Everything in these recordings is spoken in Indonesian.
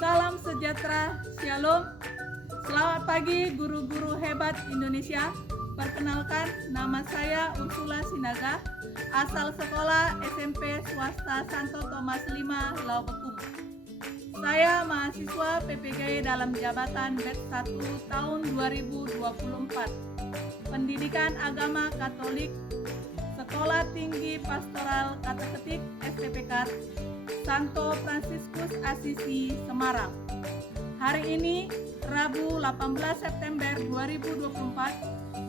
Salam sejahtera, shalom. Selamat pagi guru-guru hebat Indonesia. Perkenalkan, nama saya Ursula Sinaga, asal sekolah SMP swasta Santo Thomas 5, Laubekum. Saya mahasiswa PPG dalam jabatan batch 1 tahun 2024. Pendidikan Agama Katolik, Sekolah Tinggi Pastoral Kateketik STPK Santo Fransiskus Assisi, Semarang. Hari ini, Rabu 18 September 2024,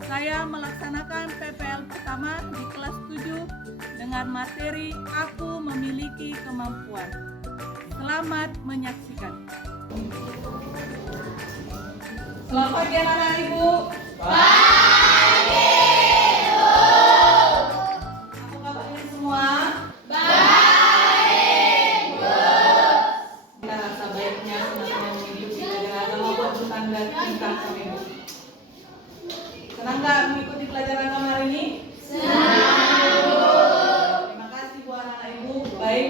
saya melaksanakan PPL pertama di kelas 7 dengan materi Aku Memiliki Kemampuan. Selamat menyaksikan. Selamat pagi anak-anak Ibu. Pagi, Bu. Apa kabarnya semua? Baik, Bu. Kita rasa baiknya senang mengikuti pelajaran agama buat tanda cinta sama Ibu. Senang nggak mengikuti pelajaran agama hari ini? Senang, Bu. Terima kasih Bu anak-anak Ibu. Baik,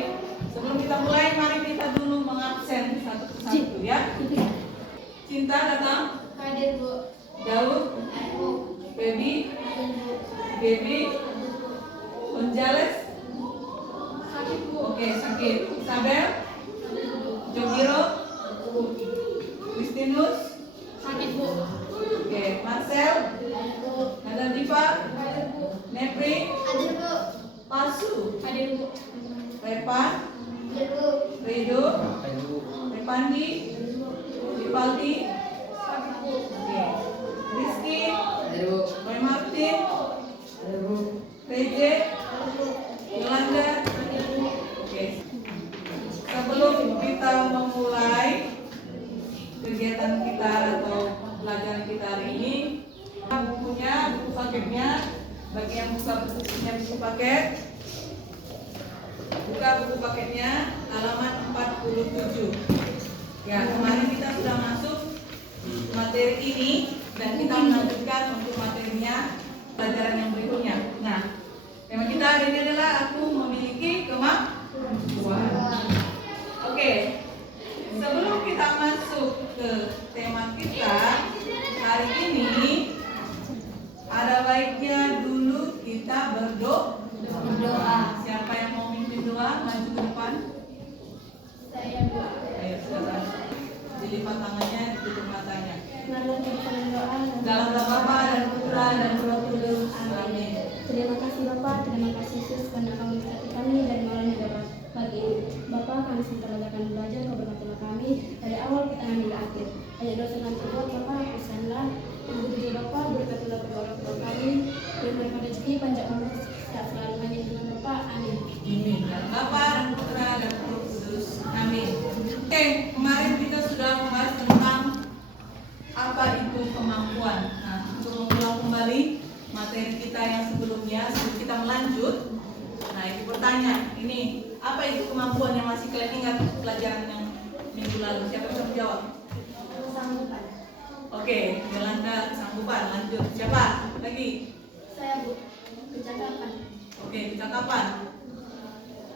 sebelum kita mulai, mari kita dulu mengabsen satu persatu ya. Cinta datang. Hadir, Bu. Daud, Baby, Baby, Gonzales, Sakit, Bu. oke sakit. Isabel, Jogiro, Kristinus, Sakit, Bu. oke. Marcel, Nada Diva, Hadir, Bu. Nepri, Hadir, Bu. Palsu, Hadir, Bu. Repan, Hadir, Bu. Rido, Repandi, Ripaldi, Sakit, Bu. oke. Rizky, Roy Martin, PJ, Yolanda, oke. Sebelum kita memulai kegiatan kita atau pelajaran kita hari ini, bukunya, buku paketnya, bagi yang punya buku paket, buka buku paketnya halaman 47. Ya, kemarin kita sudah masuk materi ini dan kita melanjutkan untuk materinya pelajaran yang berikutnya. Nah, tema kita hari ini adalah Aku Memiliki Kemampuan. Oke, sebelum kita masuk ke tema kita hari ini, ada baiknya dulu kita berdoa. Siapa yang mau mimpin doa, maju ke depan. Saya, Bu. Ayo, silakan. Dilipat tangannya, ditutup matanya. Mari kita berdoa. Dalam nama Bapa dan Putra dan Roh Kudus. Amin. Terima kasih Bapak, terima kasih Yesus karena kamu mengasihi kami dari malam hingga pagi ini. Bapak, kami senantiasa belajar, kau berkatilah kami dari awal pertengahan hingga akhir. Hanya dosa dan perbuatan Bapak, hapuskanlah. Ibu juga Bapak, berkatilah kedua kami, dan mereka rezeki panjang umur sehat selalu hanya dengan Bapak. Amin. Amin. Bapa dan Putra dan Roh Kudus. Amin. Oke, kemarin kita sudah membahas tentang apa itu kemampuan. Nah, untuk mengulang kembali materi kita yang sebelumnya, sebelum kita melanjut. Nah, ibu bertanya, ini apa itu kemampuan yang masih kalian ingat pelajaran yang minggu lalu? Siapa yang bisa menjawab? Kesanggupan. Oke, Yolanda kesanggupan. Lanjut. Siapa lagi? Saya, Bu. Kecakapan. Oke, kecakapan.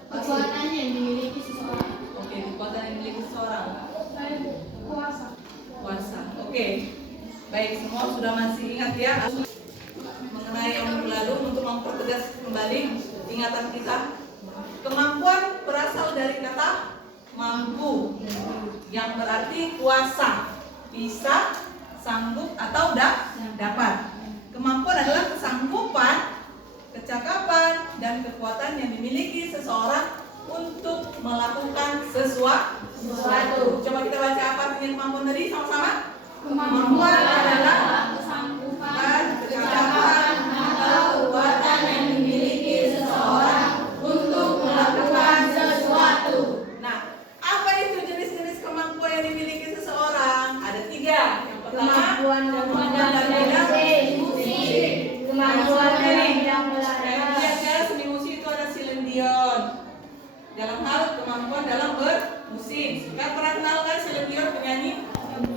Kekuatan yang dimiliki seseorang. Oke, kekuatan yang dimiliki seseorang. Saya, Bu. Kuasa. Puasa. Oke. Baik, semua sudah masih ingat ya mengenai yang minggu lalu. Untuk mempertegas kembali ingatan kita. Kemampuan berasal dari kata mampu, yang berarti kuasa, bisa, sanggup atau dapat. Kemampuan adalah kesanggupan, kecakapan, dan kekuatan yang dimiliki seseorang untuk melakukan sesuatu. Coba kita baca apa artinya kemampuan tadi sama-sama. Kemampuan adalah kesanggupan, kecakapan atau kekuatan yang dimiliki seseorang untuk melakukan sesuatu. Nah, apa itu jenis-jenis kemampuan yang dimiliki seseorang? Ada 3. Yang pertama, kemampuan dalam bidang musik. kemampuan dalam bidang Dalam bidang seni musik itu ada Celine. Dalam hal kemampuan dalam bermusik, kan pernah kenal kan Celine Dion, penyanyi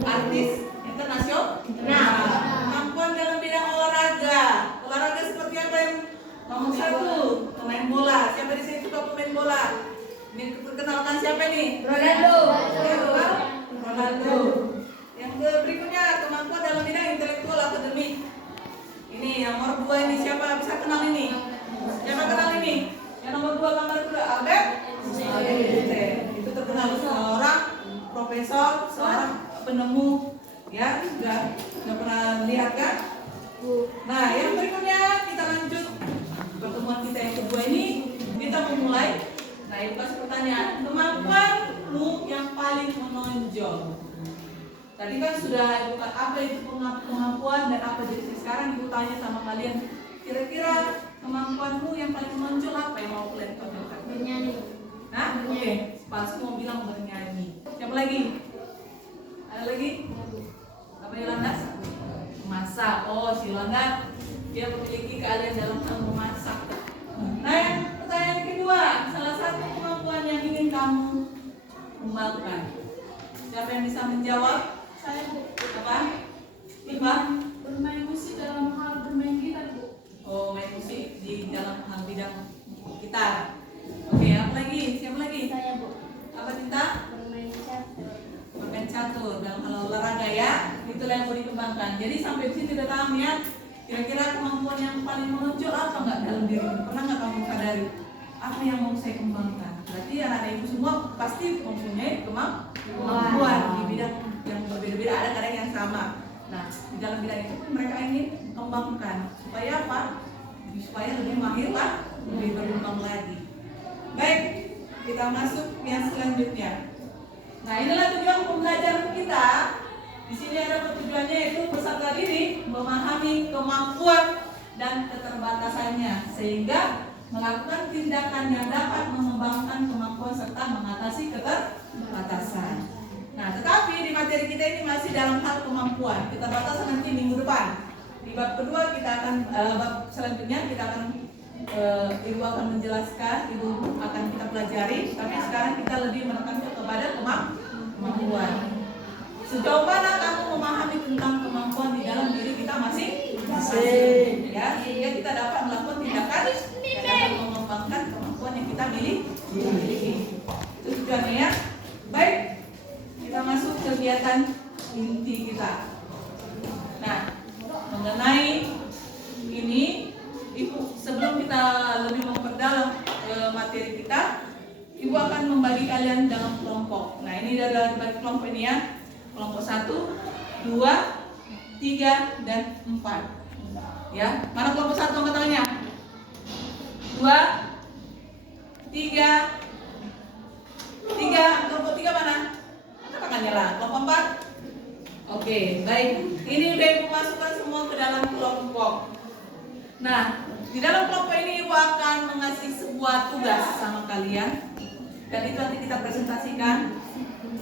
artis internasional. Nah, kemampuan dalam bidang olahraga. Olahraga seperti apa yang nomor 1? Pemain bola. Siapa di sini suka pemain bola? Ini perkenalkan siapa nih? Ronaldo. Nih, nomor 2 ini siapa bisa kenal ini? Siapa kenal ini? Yang nomor 2 gambar kedua, Albert Einstein. Itu terkenal seorang profesor, seorang penemu, ya sudah pernah lihat kan? Nah, yang berikutnya kita lanjut pertemuan kita yang kedua ini. Kita memulai. Nah, ibu kasih pertanyaan, kemampuanmu yang paling menonjol. Tadi kan sudah ibu apa itu kemampuan dan apa jadi sekarang ibu tanya sama kalian, kira-kira kemampuanmu yang paling menonjol apa yang mau kalian tonjolkan? Bernyanyi. Nah, oke. Pas mau bilang bernyanyi. Siapa lagi? Ada lagi? Apa Yolanda? Masak. Oh, si Yolanda dia memiliki keahlian dalam hal memasak. Nah, yang pertanyaan kedua, salah satu kemampuan yang ingin kamu kembangkan. Siapa yang bisa menjawab? Saya Bu. Apa? Iba? Bermain musik dalam hal bermain gitar Bu. Oh, main musik di dalam hal bidang gitar. Oke, apa lagi? Siapa lagi? Saya Bu. Apa Cinta? Bermain catur. Bermain catur dalam hal olahraga ya. Itulah yang mau dikembangkan. Jadi sampai di sini udah paham ya. Kira-kira kemampuan yang paling menonjol apa nggak dalam diri? Pernah nggak kamu sadari? Apa yang mau saya kembangkan? Berarti anak-anak ibu semua pasti mempunyai kemampuan di bidang yang berbeda-beda. Ada kadang yang sama. Nah, di dalam bidang itu pun mereka ingin kembangkan. Supaya apa? Supaya lebih mahir lah, lebih berkembang lagi. Baik, kita masuk yang selanjutnya. Nah, inilah tujuan pembelajaran kita. Di sini ada tujuannya yaitu peserta didik memahami kemampuan dan keterbatasannya sehingga melakukan tindakan yang dapat mengembangkan kemampuan serta mengatasi keterbatasan. Nah, tetapi di materi kita ini masih dalam hal kemampuan. Keterbatasan nanti minggu depan. Di bab kedua kita akan bab selanjutnya kita akan ibu akan menjelaskan, ibu akan kita pelajari. Tapi sekarang kita lebih menekankan kepada kemampuan. Sejauh mana kamu memahami tentang kemampuan di dalam diri kita masing-masing, ya, sehingga kita dapat melakukan tindakan yang dapat mengembangkan kemampuan yang kita miliki. Itu tujuannya ya. Baik, kita masuk kegiatan inti kita. Nah, mengenai ini, ibu sebelum kita lebih memperdalam materi kita, ibu akan membagi kalian dalam kelompok. Nah, ini adalah bagi kelompok ini ya. Kelompok 1, 2, 3, dan 4. Ya, mana kelompok 1 angkat tangannya? 2, 3, kelompok 3 mana? Angkat tangannya lah. Kelompok 4. Oke, baik. Ini udah ibu masukkan semua ke dalam kelompok. Nah, di dalam kelompok ini ibu akan mengasih sebuah tugas sama kalian. Dan itu nanti kita presentasikan.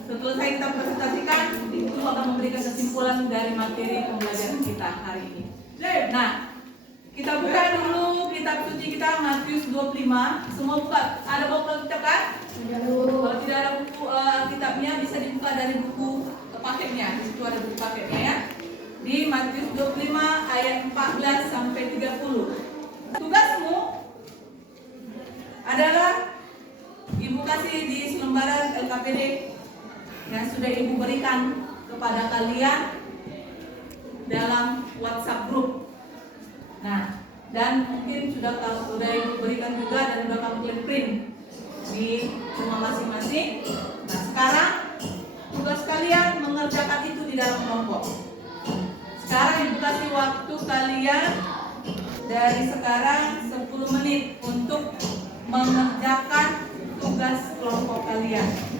Setelah kita presentasikan, itu akan memberikan kesimpulan dari materi pembelajaran kita hari ini. Nah, kita buka dulu kitab suci kita Matius 25. Semua buka. Ada buku Alkitab kan? Kalau tidak ada buku kitabnya bisa dibuka dari buku paketnya. Di situ ada buku paketnya ya. Di Matius 25 ayat 14 sampai 30. Tugasmu adalah ibu kasih di selembaran LKPD yang sudah ibu berikan kepada kalian dalam WhatsApp group. Nah, dan mungkin sudah ibu berikan juga dan sudah kamu print di rumah masing-masing. Nah, sekarang tugas kalian mengerjakan itu di dalam kelompok. Sekarang ibu kasih waktu kalian dari sekarang 10 menit untuk mengerjakan tugas kelompok kalian.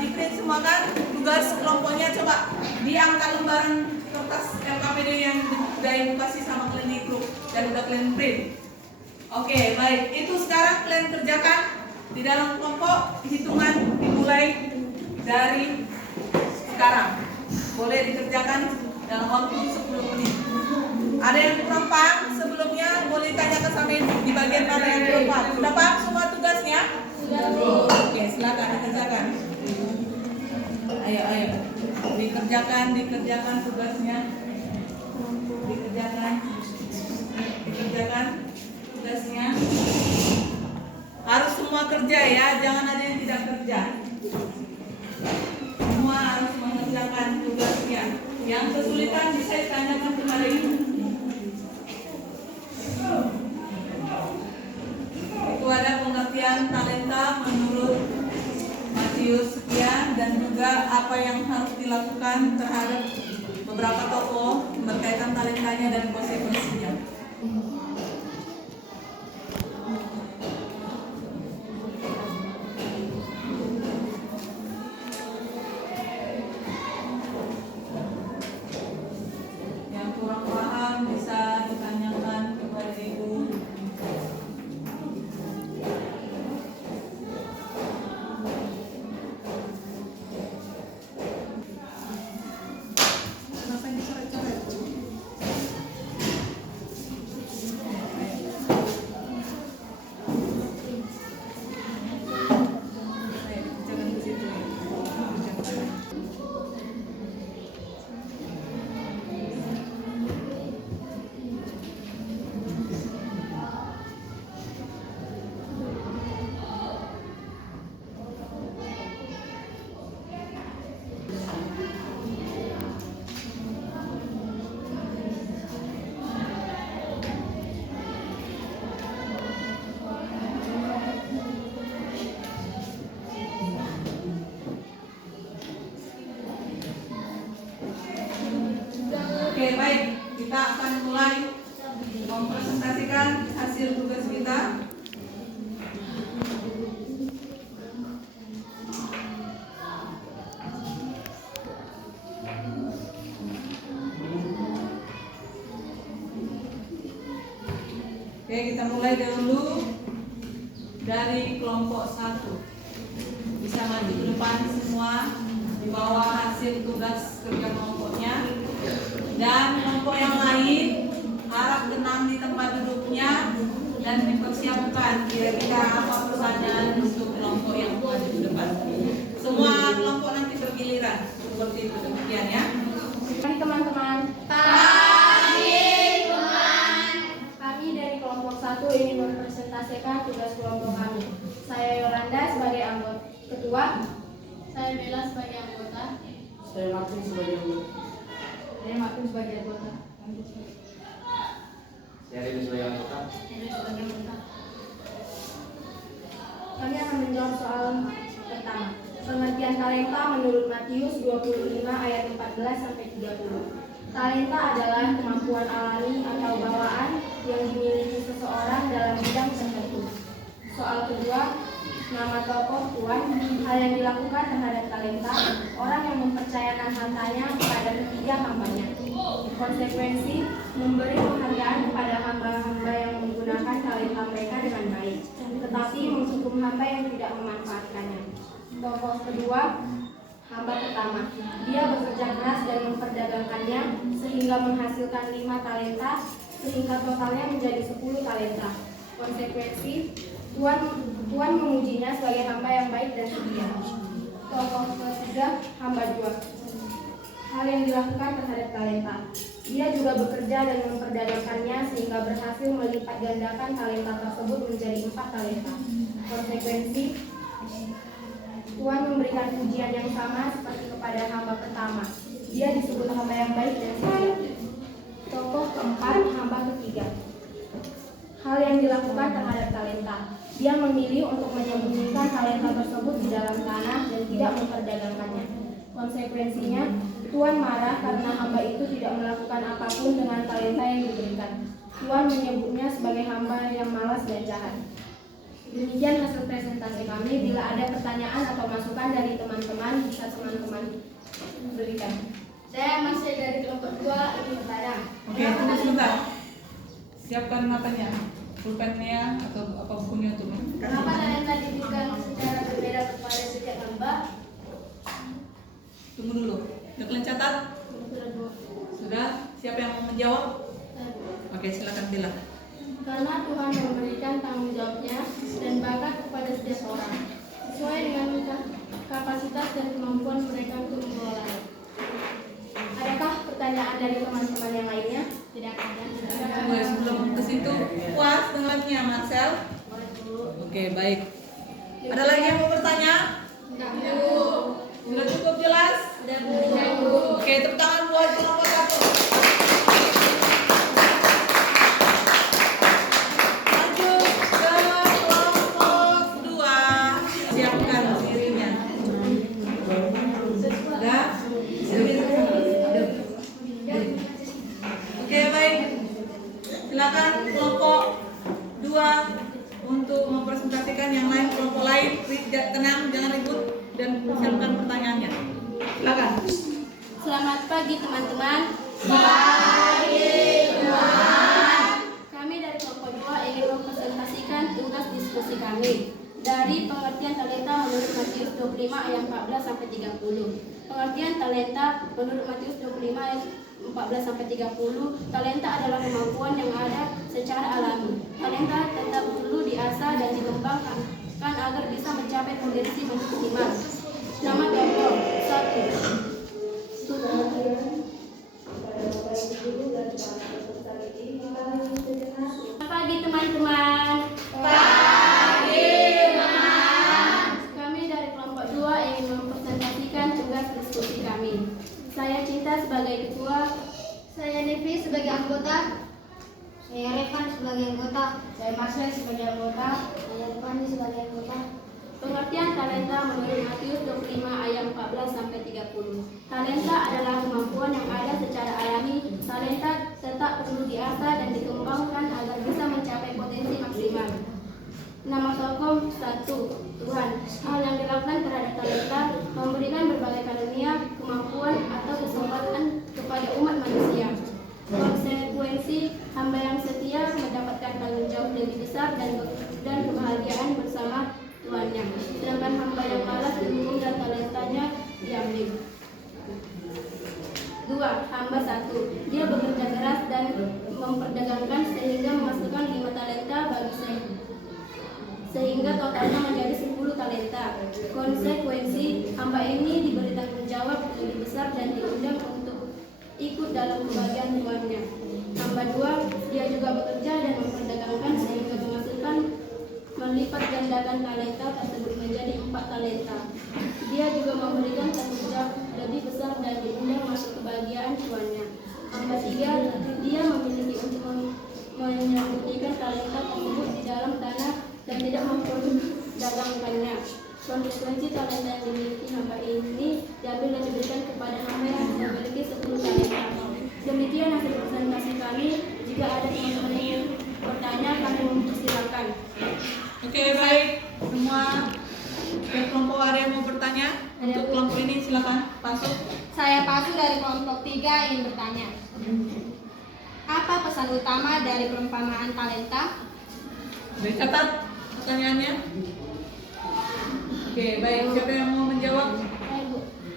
Di print semua kan tugas kelompoknya, coba diangkat lembaran kertas LKPD yang sudah ibu kasih sama kalian di grup dan udah kalian print. Oke, baik. Itu sekarang kalian kerjakan di dalam kelompok. Hitungan dimulai dari sekarang. Boleh dikerjakan dalam waktu 10 menit. Ada yang kurang paham sebelumnya boleh tanyakan sama di bagian mana yang kurang paham. Sudah paham semua tugasnya? Oke, silakan dikerjakan. Ayo. Dikerjakan tugasnya. Dikerjakan tugasnya. Harus semua kerja ya, jangan ada yang tidak kerja. Semua harus mengerjakan tugasnya. Yang kesulitan bisa ditanyakan kepada ibu. memberikan talenta menurut Matius sekian, dan juga apa yang harus dilakukan terhadap beberapa tokoh berkaitan talentanya dan konsekuensinya. Yang kurang paham bisa ditanyakan kepada ibu. Kenapa ini coret-coret? Jangan ke situ. Oke, baik. Kita akan mulai mempresentasikan hasil tugas kita. Oke, kita mulai dahulu dari kelompok 1. Bisa maju ke depan semua, di bawah hasil tugas kerja kelompoknya. Dan kelompok yang lain harap tenang di tempat duduknya dan dipersiapkan kira-kira apa pertanyaan untuk kelompok yang maju ke depan. Semua kelompok nanti bergiliran seperti itu. Demikian ya. Hai teman-teman. Kami dari kelompok 1 ingin mempresentasikan tugas kelompok kami. Saya Yolanda sebagai anggota ketua. Saya Bella sebagai anggota. Saya Martin sebagai anggota. Saya Martin sebagai anggota. Saya Rini sebagai anggota. Kami akan menjawab soal pertama. Pengertian talenta menurut Matius 25 ayat 14 sampai 30. Talenta adalah kemampuan alami atau bawaan yang dimiliki seseorang dalam bidang tertentu. Soal kedua, nama tokoh Tuhan. Hal yang dilakukan terhadap talenta, orang yang mempercayakan hartanya kepada ketiga hambanya. Konsekuensi, memberi penghargaan kepada hamba-hamba yang menggunakan talenta mereka dengan baik, tetapi menghukum hamba yang tidak memanfaatkannya. Tokoh kedua, hamba pertama. Dia bekerja keras dan memperdagangkannya sehingga menghasilkan 5 talenta, sehingga totalnya menjadi 10 talenta. Konsekuensi, Tuhan memujinya sebagai hamba yang baik dan setia. Tokoh ketiga, hamba 2. Hal yang dilakukan terhadap talenta. Dia juga bekerja dan memperdagangkannya sehingga berhasil melipat gandakan talenta tersebut menjadi 4 talenta. Konsekuensi, Tuhan memberikan pujian yang sama seperti kepada hamba pertama. Dia disebut hamba yang baik dan setia. Tokoh keempat, hamba ketiga. Hal yang dilakukan terhadap talenta. Dia memilih untuk menyembunyikan talenta tersebut di dalam tanah dan tidak memperdagangkannya. Konsekuensinya, Tuhan marah karena hamba itu tidak melakukan apapun dengan talenta yang diberikan. Tuhan menyebutnya sebagai hamba yang malas dan jahat. Demikian hasil presentasi kami. Bila ada pertanyaan atau masukan dari teman-teman, bisa teman-teman berikan. Saya masih dari kelompok 2 ingin bertanya. Oke, tunggu sebentar. Siapkan matanya, pulpennya atau apa bukunya untuk Kenapa talenta diberikan secara berbeda kepada setiap hamba? Tunggu dulu. Udah kalian catat? Sudah? Siapa yang mau menjawab? Oke, silakan Bella. Karena Tuhan memberikan tanggung jawabnya dan bakat kepada setiap orang sesuai dengan kapasitas dan kemampuan mereka untuk mengelolanya. Adakah pertanyaan dari teman-teman yang lainnya? Tidak ada. Tunggu ya, sebelum ke situ. Puas dengannya, Marcel? Oke, baik. Ada lagi yang mau bertanya? Sudah cukup jelas? Oke, tepuk tangan buat kelompok 1. Lanjut ke kelompok 2. Selamat pagi teman-teman. Pagi teman. Kami dari kelompok 2 ingin mempresentasikan tugas diskusi kami dari pengertian talenta menurut Matius 25 ayat 14 sampai 30. Pengertian talenta menurut Matius 25 ayat 14 sampai 30. Talenta adalah kemampuan yang ada secara alami. Talenta tetap perlu diasah dan dikembangkan agar bisa mencapai potensi maksimal. Nama contoh 1. Pagi teman-teman. Pagi teman. Kami dari kelompok 2 ingin mempresentasikan tugas diskusi kami. Saya Cinta sebagai ketua. Saya Nevi sebagai anggota. Saya Revan sebagai anggota. Saya Maslen sebagai anggota. Saya Fani sebagai anggota. Pengertian talenta menurut Matius 25 ayat 14 sampai 30. Talenta adalah kemampuan yang ada secara alami. Talenta tetap perlu diasah dan dikembangkan agar bisa mencapai potensi maksimal. Nama tokoh 1. Tuhan. Hal yang dilakukan terhadap talenta memberikan berbagai karunia, kemampuan atau kesempatan kepada umat manusia. Konsekuensi hamba yang setia mendapatkan tanggung jawab lebih besar dan kebahagiaan bersama tuannya. Sedangkan hamba yang malas dihukum dan talentanya diambil. 2. Hamba 1. Dia bekerja keras dan memperdagangkan sehingga menghasilkan 5 talenta bagi saya, sehingga totalnya menjadi 10 talenta. Konsekuensi hamba ini diberi tanggung jawab lebih besar dan diundang untuk ikut dalam kebahagiaan tuannya. Hamba 2. Dia juga bekerja dan memperdagangkan sehingga menghasilkan melipat gandakan talenta tersebut menjadi 4 talenta. Dia juga memberikan tanggung jawab lebih besar dan diundang masuk kebahagiaan tuannya. Hamba 3. Dia memiliki untuk menyembunyikan talenta tersebut di dalam tanah dan tidak memperdagangkannya. Konsekuensi talenta yang dimiliki hamba ini diambil dan diberikan kepada hamba yang memiliki 10 talenta. Demikian hasil presentasi kami. Jika ada teman-teman yang bertanya, kami mempersilakan. Oke, baik. Semua dari kelompok ada yang mau bertanya? Untuk kelompok ini silakan masuk. Saya Pasu dari kelompok 3 ingin bertanya. Apa pesan utama dari perumpamaan talenta? Dicatat pertanyaannya. Oke, baik. Siapa yang mau menjawab?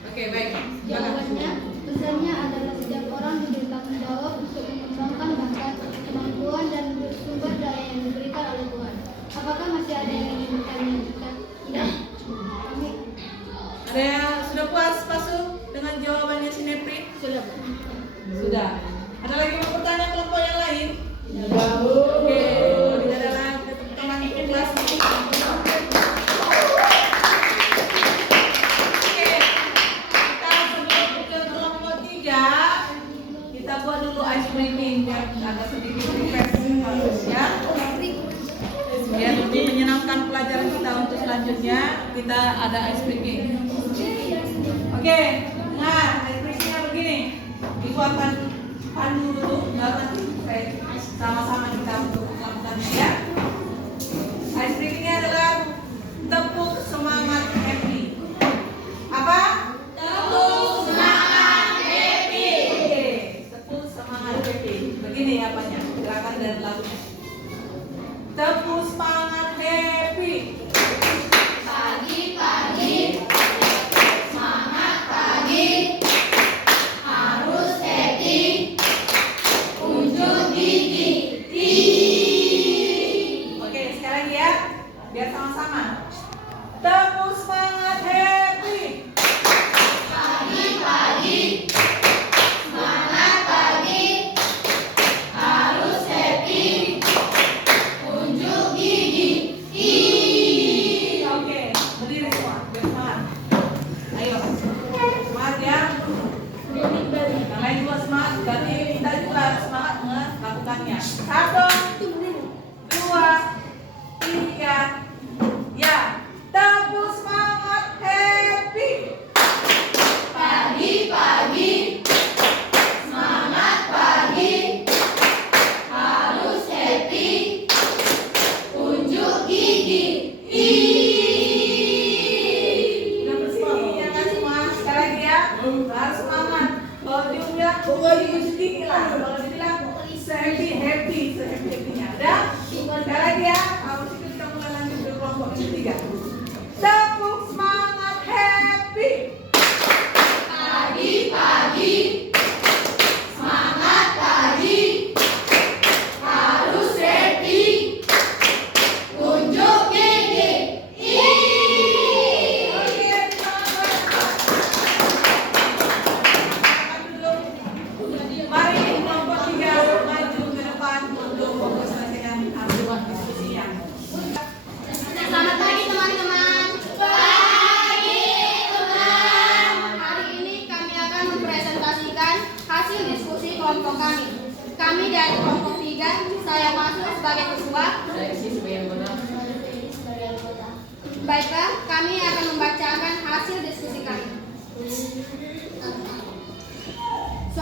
Oke, baik. Silakan. Jawabannya, pesannya adalah setiap orang diberi tanggung jawab untuk mengembangkan bakat, kemampuan dan sumber daya yang diberikan oleh Tuhan. Apakah masih ada yang ingin bertanya? Tidak. Kami Ada yang sudah puas Pasu dengan jawabannya si Nepri? Sudah. Ada lagi mau bertanya kelompok yang lain? Oke, tidak ada lagi teman kelas. Oke, kita sebelum ke kelompok 3, kita buat dulu ice breaking biar agak sedikit refresh ya. Biar lebih menyenangkan pelajaran kita untuk selanjutnya, kita ada ice breaking. Oke, nah ice breakingnya begini. Ibu akan pandu dulu, baru nanti sama-sama kita untuk melakukannya ya. Ice breakingnya adalah tepuk semangat happy. Apa? Tepuk semangat happy. Oke, tepuk semangat happy. Begini apanya? Gerakan dari lagunya. Tepuk semangat happy. pagi-pagi, semangat pagi, harus happy, unjuk gigi,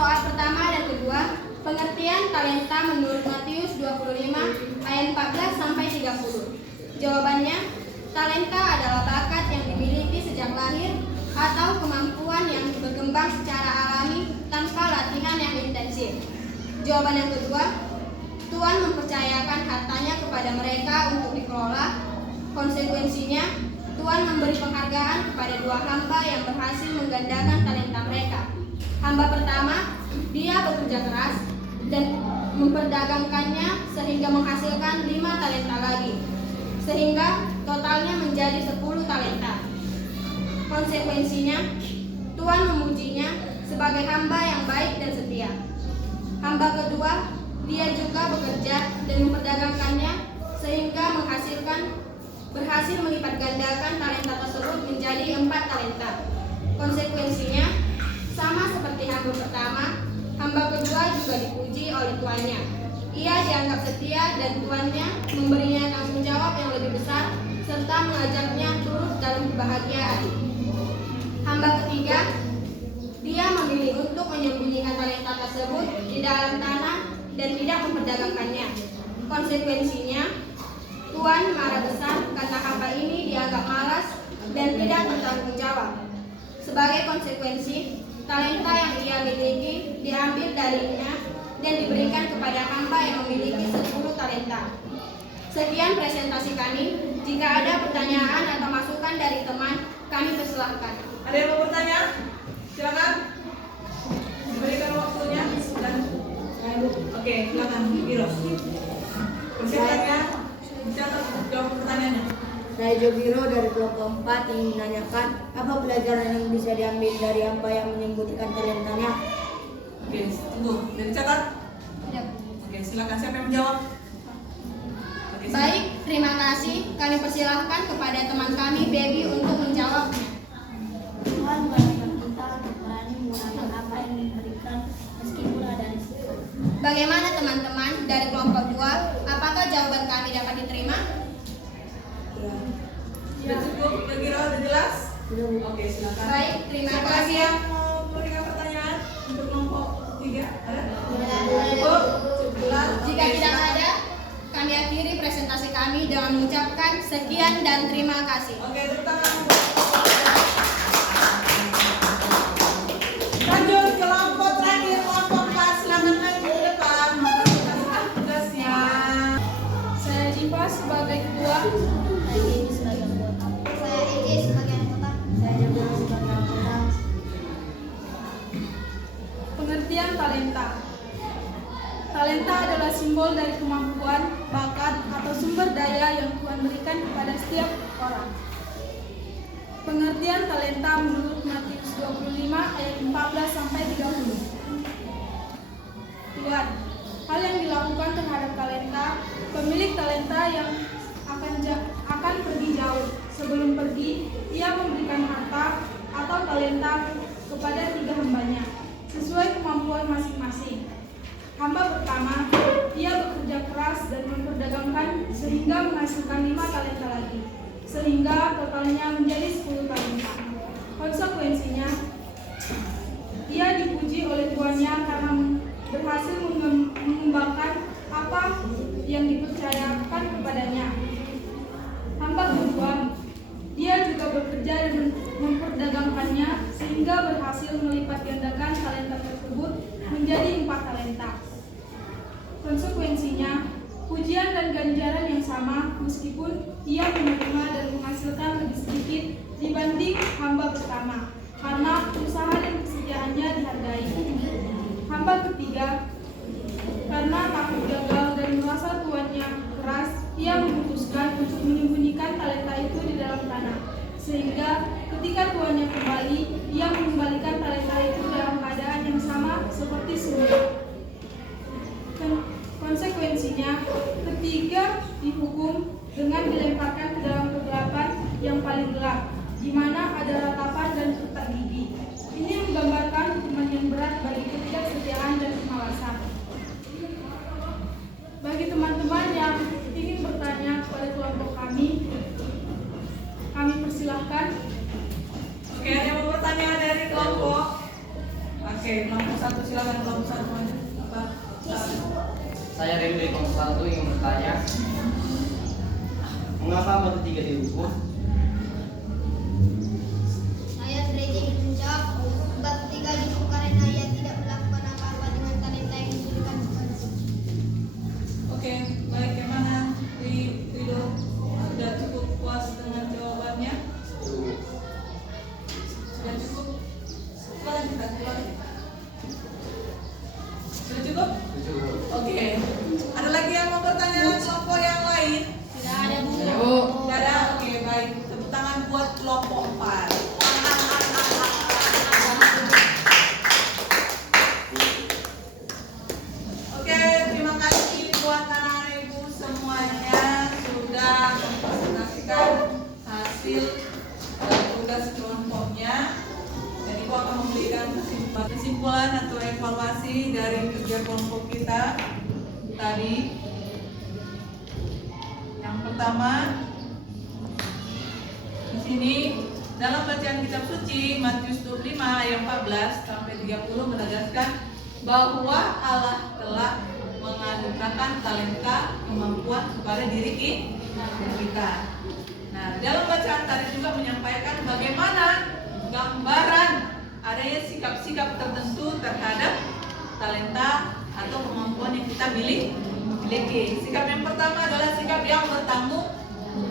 soal pertama dan kedua, pengertian talenta menurut Matius 25 ayat 14 sampai 30. Jawabannya, talenta adalah bakat yang dimiliki sejak lahir atau kemampuan yang berkembang secara alami tanpa latihan yang intensif. Jawaban yang kedua, Tuhan mempercayakan hartanya kepada mereka untuk dikelola. Konsekuensinya, Tuhan memberi penghargaan kepada dua hamba yang berhasil menggandakan talenta mereka. Hamba pertama, dia bekerja keras dan memperdagangkannya sehingga menghasilkan 5 talenta lagi, sehingga totalnya menjadi 10 talenta. Konsekuensinya, Tuhan memujinya sebagai hamba yang baik dan setia. Hamba kedua, dia juga bekerja dan memperdagangkannya sehingga berhasil melipat gandakan talenta tersebut menjadi 4 talenta. Konsekuensinya, sama seperti hamba pertama, hamba kedua juga dipuji oleh tuannya. Ia dianggap setia dan tuannya memberinya tanggung jawab yang lebih besar serta mengajaknya turut dalam kebahagiaan. Hamba ketiga, dia memilih untuk menyembunyikan talenta tersebut di dalam tanah dan tidak memperdagangkannya. Konsekuensinya, Tuhan marah besar karena hamba ini dianggap malas dan tidak bertanggung jawab. Sebagai konsekuensi, talenta yang ia miliki diambil darinya dan diberikan kepada hamba yang memiliki 10 talenta. Sekian presentasi kami. Jika ada pertanyaan atau masukan dari teman, kami persilahkan. Ada yang mau bertanya? Silakan. Diberikan waktunya. Dan oke, silakan. Biro. Persiapannya. Catat jawab pertanyaannya. Saya Jobiro dari kelompok 4 ingin menanyakan apa pelajaran yang bisa diambil dari hamba yang menyembunyikan talentanya. Oke, tunggu. Udah dicatat? Oke, silakan. Siapa yang menjawab? Oke, silakan. Baik, terima kasih. Kami persilahkan kepada teman kami, Baby, untuk menjawabnya. Tuhan memberkati kita untuk berani menggunakan apa yang diberikan meskipun ada risiko. Bagaimana teman-teman dari kelompok 2? Apakah jawaban kami dapat diterima? Sudah cukup? Kira-kira udah jelas? Oke, silakan. Baik, terima Siapa lagi kasih. yang mau memberikan pertanyaan untuk kelompok 3? Ada? Cukup? Jelas? Jika Oke, tidak silakan. ada, kami akhiri presentasi kami dengan mengucapkan sekian dan terima kasih. Oke, tepuk tangan. Lanjut kelompok terakhir, kelompok 4. Silakan maju ke depan. Tugasnya. Saya Diva sebagai ketua. Saya Egi sebagai anggota. Saya Egi sebagai anggota. Saya Jobiro sebagai anggota. Pengertian talenta. Talenta adalah simbol dari kemampuan, bakat, atau sumber daya yang Tuhan berikan kepada setiap orang. Pengertian talenta menurut Matius 25 ayat 14 sampai 30. Tuhan, hal yang dilakukan terhadap talenta, pemilik talenta yang akan pergi jauh. Sebelum pergi, ia memberikan harta atau talenta kepada 3 hambanya, sesuai kemampuan masing-masing. Hamba pertama, ia bekerja keras dan memperdagangkan sehingga menghasilkan 5 talenta lagi, sehingga totalnya menjadi 10 talenta. Konsekuensinya, ia dipuji oleh tuannya karena berhasil mengembangkan apa yang dipercayakan kepadanya. Hamba kedua, dia juga bekerja dan memperdagangkannya sehingga berhasil melipat gandakan talenta tersebut menjadi 4 talenta. Konsekuensinya, pujian dan ganjaran yang sama meskipun ia menerima dan menghasilkan lebih sedikit dibanding hamba pertama karena usaha dan kesetiaannya dihargai. Hamba ketiga, karena takut gagal dan merasa tuannya keras, ia memutuskan untuk menyembunyikan talenta itu di dalam tanah, sehingga ketika tuannya kembali, ia mengembalikan talenta itu dalam keadaan yang sama seperti semula. Konsekuensinya, ketiga dihukum dengan dilemparkan ke dalam kegelapan yang paling gelap, di mana ada ratapan dan retak gigi. Ini menggambarkan hukuman yang berat bagi ketidaksetiaan dan kemalasan. Bagi teman-teman yang ingin bertanya kepada kelompok kami persilahkan. Oke, ada yang mau bertanya dari kelompok? Oke, kelompok 1 silakan kelompok 1 aja. Apa? Saya Rem dari kelompok 1 ingin bertanya, mengapa batu 3 dihukum? Saya Freja ingin menjawab, bab 3 dihukum karena ia tidak melakukan apa-apa dengan talenta yang diberikan kepadanya. Oke, baik, yang mana? Ridho sudah cukup puas dengan jawabannya? Sudah cukup? Silakan kita, silakan. Sudah cukup? Oke. Ada lagi yang mau bertanya kelompok yang lain? Tidak ada, Bu. Tidak ada? Oke, baik. Tepuk tangan buat kelompok 4. Oke, terima kasih buat anak-anak ibu semuanya sudah mempresentasikan hasil tugas kelompoknya. Dan ibu akan memberikan kesimpulan atau evaluasi dari kerja kelompok kita tadi. Yang pertama, di sini dalam bacaan kitab suci Matius 25 ayat 14 sampai 30 menegaskan bahwa Allah telah menganugerahkan talenta kemampuan kepada diri kita. Nah, dalam bacaan tadi juga menyampaikan bagaimana gambaran adanya sikap-sikap tertentu terhadap talenta atau kemampuan yang kita miliki. Sikap yang pertama adalah sikap yang bertanggung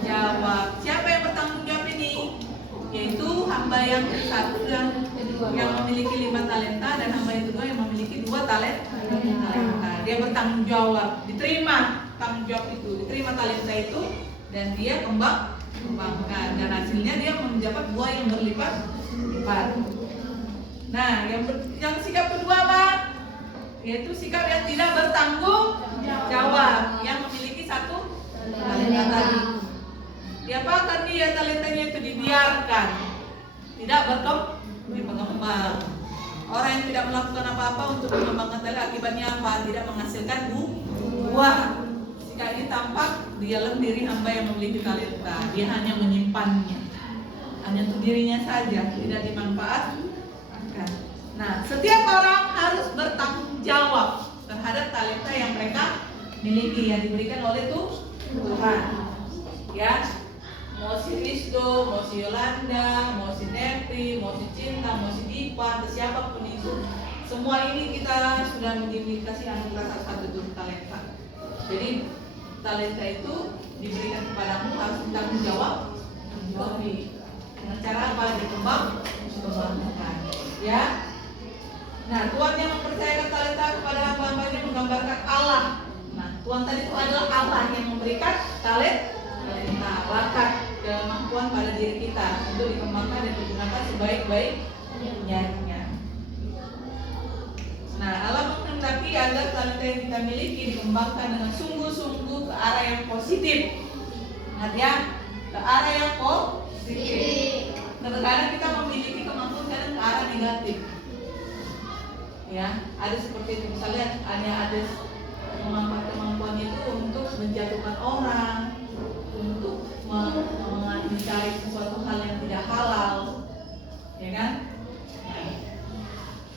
jawab. Siapa yang bertanggung jawab ini? Yaitu hamba yang satu dan yang memiliki 5 talenta dan hamba yang kedua yang memiliki 2 talenta. Dia bertanggung jawab, diterima tanggung jawab itu, diterima talenta itu dan dia kembangkan dan hasilnya dia mendapat buah yang berlipat. Nah, yang sikap kedua apa? Yaitu sikap yang tidak bertanggung jawab, yang memiliki 1 talenta tadi. Diapakan dia talentanya itu dibiarkan, tidak berkembang. Orang yang tidak melakukan apa-apa untuk mengembangkan talenta akibatnya apa? Tidak menghasilkan buah. Jika ini tampak di dalam diri hamba yang memiliki talenta, dia hanya menyimpannya, hanya untuk dirinya saja, tidak dimanfaatkan. Nah, setiap orang harus bertanggung jawab terhadap talenta yang mereka miliki yang diberikan oleh Tuhan. Ya, mau si Rizdo, mau si Yolanda, mau si Nepri, mau si Cinta, mau si Dipa, atau siapapun itu, semua ini kita sudah dikasih anugerah satu talenta. Jadi talenta itu diberikan kepadamu harus bertanggung jawab. Dengan cara apa? Dikembangkan. Ya. Nah, Tuhan yang mempercayakan talenta kepada hamba-hambanya menggambarkan Allah. Nah, Tuhan tadi itu adalah Allah yang memberikan talenta, bakat, kemampuan pada diri kita untuk dikembangkan dan digunakan sebaik-baiknya. Nah, Allah menghendaki agar talenta yang kita miliki dikembangkan dengan sungguh-sungguh ke arah yang positif. Ingat ya, ke arah yang positif. Kadang-kadang kita memiliki kemampuan kadang ke arah negatif. Ya, ada seperti itu. Misalnya ada kemampuan itu untuk menjatuhkan orang, untuk mencari sesuatu hal yang tidak halal, ya kan?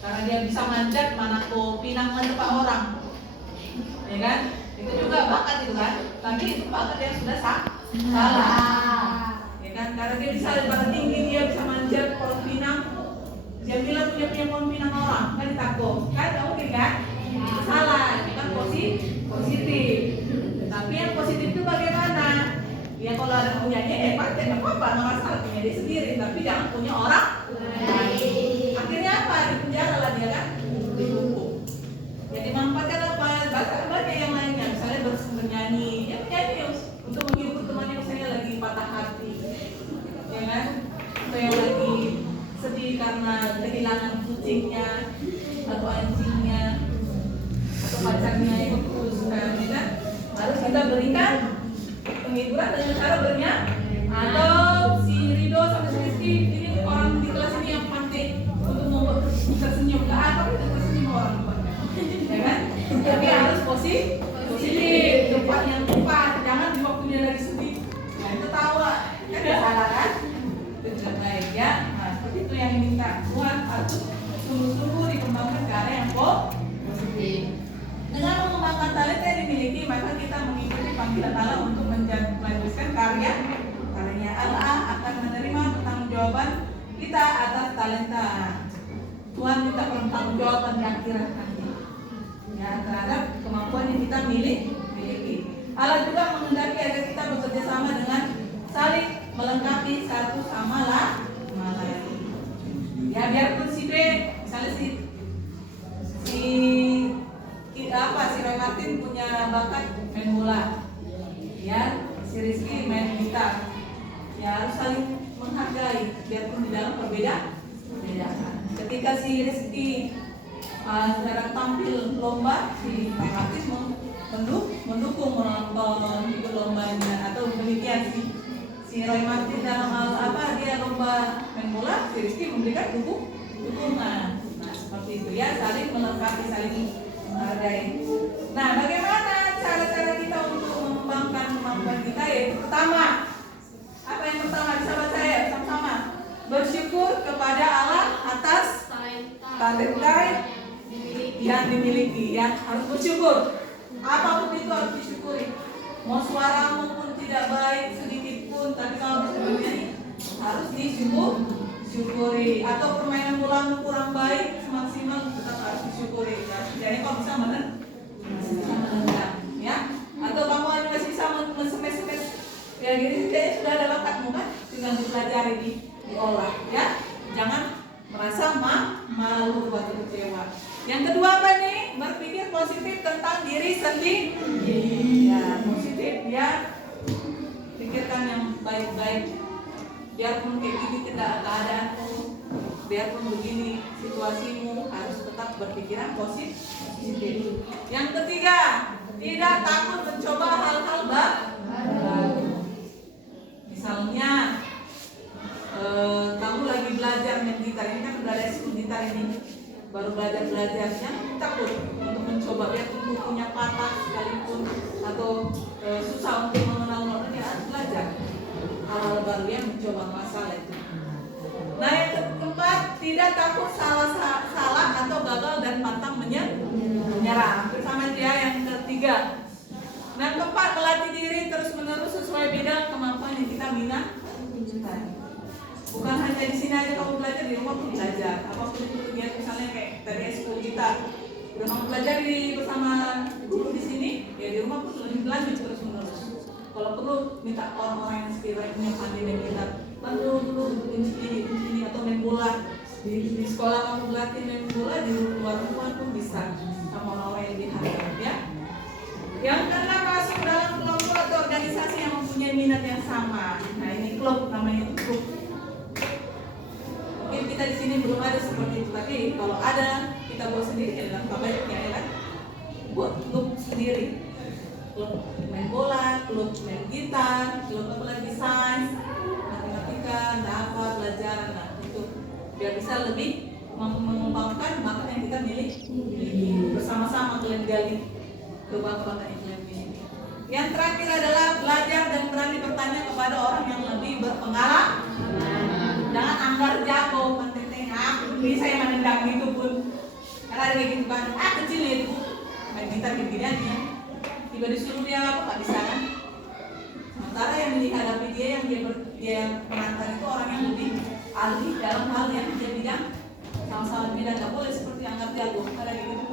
Karena dia bisa manjat manako pinang mendepak orang, ya kan? Itu juga bakat itu kan? Tapi itu bakat yang sudah salah, ya kan? Karena dia bisa daripada tinggi dia bisa manjat pohon pinang. Dia bilang punya pohon pinang orang, kan ditakut, kan nggak mungkin kan? Salah, itu kan positif. Tapi yang positif itu bagaimana? Ya kalau ada punyanya, pakai nggak apa-apa, nggak masalah punya dia sendiri, tapi jangan punya orang lain. Akhirnya apa? Di penjara lah dia kan, dihukum. Ya dimanfaatkan apa? Banyak yang lainnya, misalnya bernyanyi, ya menyanyi untuk menghibur temannya misalnya lagi patah hati, ya kan? Atau yang lagi sedih karena kehilangan kucingnya atau anjingnya atau pacarnya yang putuskan, ya kan? Harus kita berikan penghiburan dengan cara bernyanyi. Atau si Rido sama si Rizky ini orang di kelas ini yang pandai untuk membuat tersenyum, nggak apa kita tersenyum orang tuanya, ya kan? Tapi harus positif, tempat yang tepat, jangan di waktu dia lagi sedih, nah itu tawa, kan salah kan? Itu tidak baik ya. Nah seperti itu yang minta Tuhan atur sungguh-sungguh dikembangkan ke arah yang positif. Dengan mengembangkan talenta yang dimiliki, maka kita mengikuti panggilan Allah untuk melanjutkan karyanya. Allah akan menerima pertanggungjawaban kita atas talenta. Tuhan minta pertanggungjawaban di akhirat nanti, ya, terhadap kemampuan yang kita miliki. Allah juga menghendaki agar kita bekerja sama dengan saling melengkapi satu sama lain. Ya, biarpun si B, misalnya si Roy Martin punya bakat main bola, ya, si Rizky main gitar, ya harus saling menghargai biarpun di dalam perbedaan. Ketika si Rizky sedang tampil lomba, si Roy Martin mendukung, menonton ikut lombanya, atau demikian si Roy Martin dalam hal dia lomba main bola, si Rizky memberikan dukungan. Nah, seperti itu ya, saling melengkapi, saling menghargai. Nah, bagaimana cara-cara kita untuk mengembangkan kemampuan kita? Yaitu pertama, apa yang pertama? Bisa baca ya sama-sama. Bersyukur kepada Allah atas talenta yang dimiliki, ya, harus bersyukur. Apapun itu harus disyukuri. Mau suaramu pun tidak baik sedikit pun, tapi kalau bisa bernyanyi harus disyukuri. Atau permainan bolamu kurang baik semaksimal, tetap harus disyukuri. Jadi kalau bisa menendang, ya. Atau kamu hanya masih bisa mensemes-semes, ya gini sudah ada bakatmu kan, tinggal dipelajari, diolah, ya. Jangan merasa malu atau kecewa. Yang kedua apa nih? Berpikir positif tentang diri sendiri. Ya, positif ya. Pikirkan yang baik-baik. Biarpun kayak gini keadaanmu, biarpun begini situasimu, harus tetap berpikiran positif. Yang ketiga, tidak takut mencoba hal-hal baru. Misalnya kamu lagi belajar main gitar, ini kan udah ada school gitar ini, baru belajar, jangan takut untuk mencoba, biarpun bukunya patah sekalipun atau susah untuk mengenal notanya, harus belajar hal-hal baru yang mencoba masalah itu. Nah, yang keempat, tidak takut salah atau gagal dan pantang menyerah. Hampir sama dia yang ketiga. Nah, keempat, melatih diri terus-menerus sesuai bidang kemampuan yang kita minat. Bukan hanya di sini aja kamu belajar, di rumah pun belajar. Apapun itu kegiatan, misalnya kayak tadi school kita, udah kamu belajar bersama guru di sini, ya di rumah pun lebih lanjut terus-menerus. Kalau perlu minta orang-orang yang sekiranya punya pandai dan kita bantu dulu ini atau main bola di sekolah kamu berlatih main bola, di luar rumah pun bisa sama orang-orang yang dihargai, ya. Yang keenam, masuk dalam kelompok atau organisasi yang mempunyai minat yang sama. Nah, ini klub, namanya klub. Mungkin kita di sini belum ada seperti itu, tapi kalau ada kita buat sendiri ya dalam baiknya, ya kan? Buat klub sendiri. Klub main bola, klub main gitar, klub apa lagi, sains, matematika, belajar, nah itu biar bisa lebih mengembangkan bakat yang kita miliki. Bersama-sama kalian gali bakat yang kalian miliki. Yang terakhir adalah belajar dan berani bertanya kepada orang yang lebih berpengalaman. Jangan anggar jago, penting bisa yang menendang itu pun. Karena ada kayak gitu kan, kecil ya itu, main gitar gini aja. Tiba disuruh dia apa, nggak bisa kan? Sementara yang dihadapi dia, yang dia menantang itu orang yang lebih ahli dalam hal yang dia bidang, sama-sama bidang. Nggak boleh seperti anggar jago, karena kayak gitu.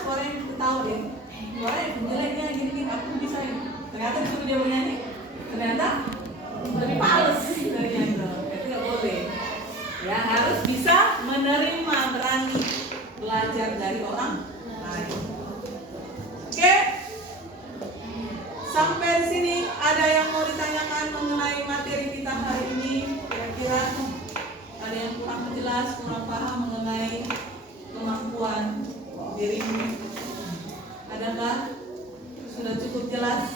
Suaranya ketawa deh, suaranya jeleknya gini, aku bisa ini. Ternyata disuruh dia bernyanyi, ternyata lebih pales dari yang itu. Itu nggak boleh. Ya, harus bisa menerima, berani belajar dari orang lain. Oke, sampai di sini ada yang mau ditanyakan mengenai materi kita hari ini? Kira-kira ada yang kurang jelas, kurang paham mengenai kemampuan dirimu? Adakah sudah cukup jelas?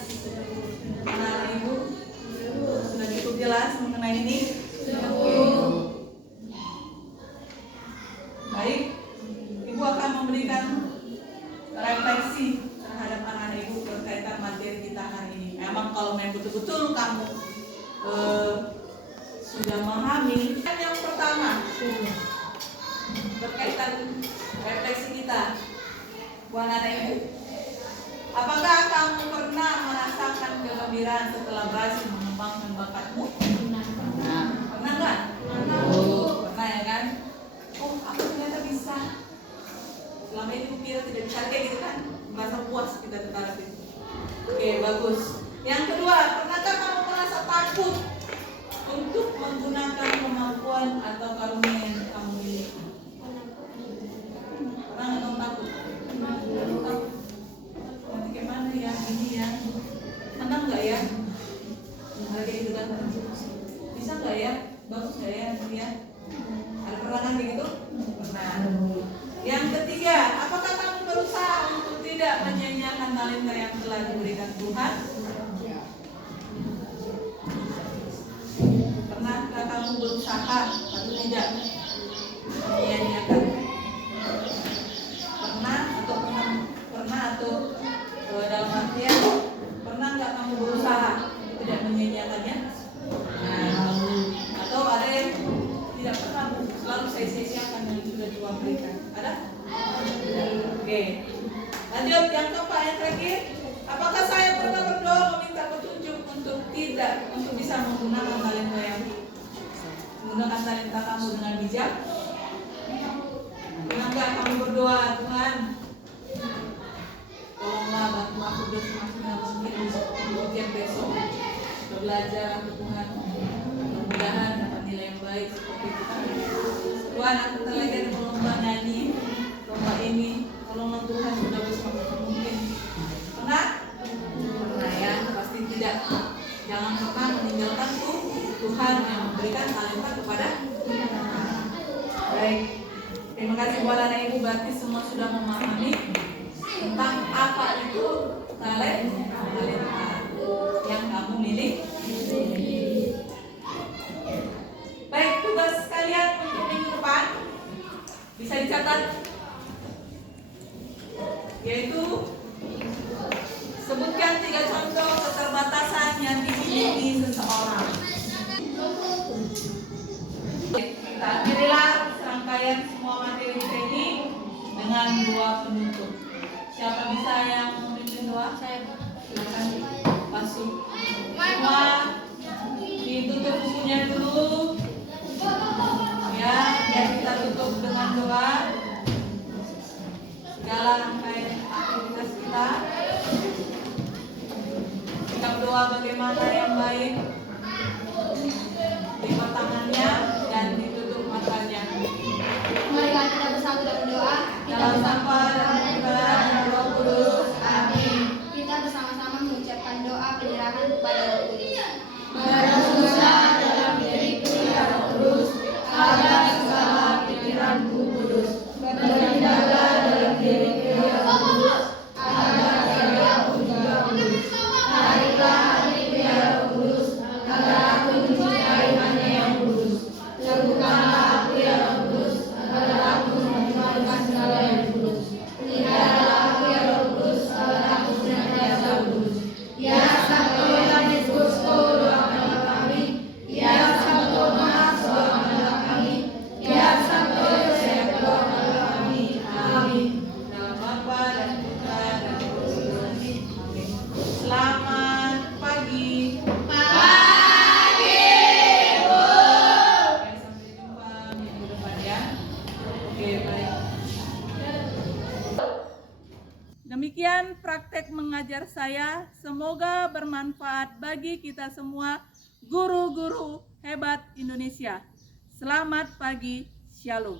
Anak-anak ibu sudah cukup jelas mengenai ini? Baik, ibu akan memberikan refleksi terhadap anak-anak ibu berkaitan materi kita hari ini. Memang kalau betul-betul kamu sudah memahami, yang pertama berikan refleksi kita. Bu anak-anak ibu, apakah kamu pernah merasakan kegembiraan setelah berhasil mengembangkan bakatmu? Pernah nggak? Pernah ya kan? Oh, aku ternyata bisa. Selama ini kukira tidak bisa kayak gitu kan? Merasa puas kita terhadap itu. Oke, bagus. Yang kedua, pernahkah kamu merasa takut untuk menggunakan kemampuan atau karunia yang kamu miliki? Pernah nggak kamu takut? Takut. Nanti gimana ya? Ini ya? Menang nggak ya? Ada kayak gitu kan? Bisa nggak ya? Bagus nggak ya? Nanti ya? Ada pernah kayak gitu? Pernah. Yang ketiga, apakah kamu berusaha untuk tidak menyanyiakan talenta yang telah diberikan Tuhan? Pernahkah kamu berusaha atau tidak menyanyiakan? Pernah atau dalam artian pernah nggak kamu berusaha tidak menyanyiakannya? Nah, atau ada yang tidak pernah, selalu saya sia-siakan yang sudah Tuhan berikan. Ada? Oke. Lanjut yang keempat, yang terakhir. Apakah saya pernah berdoa meminta petunjuk untuk bisa menggunakan talenta kamu dengan bijak? Pernah nggak kamu berdoa, Tuhan, tolonglah bantu aku semaksimal mungkin untuk ujian besok, belajar aku Tuhan, mudah-mudahan dapat nilai yang baik seperti kita. Tuhan, aku lagi ada lomba nyanyi, lomba ini, tolonglah Tuhan sudah semaksimal mungkin. Pernah? Pernah ya, pasti tidak. Jangan pernah meninggalkan Tuhan yang memberikan talenta kepada kita. Baik, terima kasih buat anak ibu, berarti semua sudah memahami tentang apa itu talenta yang kamu miliki. Baik, tugas kalian untuk minggu depan bisa dicatat, yaitu sebutkan 3 contoh keterbatasan yang dimiliki seseorang. Kita akhirilah serangkaian semua materi kita ini dengan doa penutup. Siapa bisa yang memimpin doa? Saya. Silakan masuk. Semua ditutup bukunya dulu. Ya, biar kita tutup dengan doa. Segala rangkaian aktivitas kita. Kita berdoa bagaimana yang baik. Lipat tangannya dan ditutup matanya. Marilah kita bersatu dan berdoa. Dalam nama dan kebenaran Roh Kudus. Amin. Kita bersama-sama mengucapkan doa penyerahan kepada Roh Kudus. Berdoa dalam diriku ya Roh Kudus, agar segala pikiranku kudus. Bertindaklah dalam diriku ya Roh Kudus, agar karyaku juga kudus. Tariklah hatiku ya Roh Kudus, agar aku mencintai hanya yang kudus. Teguhkanlah aku ya Roh Kudus, agar aku mengamalkan segala yang kudus. Peliharalah aku ya Roh Kudus, agar aku senantiasa kudus. Ya Sabto yang Yesus doakan kami. Ya Sabto Maha doakan kami. Ya Sabto Yosef doakan kami. Amin. Nama Bapa dan Putra dan Roh Kudus. Amin. Selamat pagi. Oke, sampai jumpa minggu depan ya. Oke, baik. Demikian praktek mengajar saya. Semoga bermanfaat bagi kita semua, guru-guru hebat Indonesia. Selamat pagi, Shalom.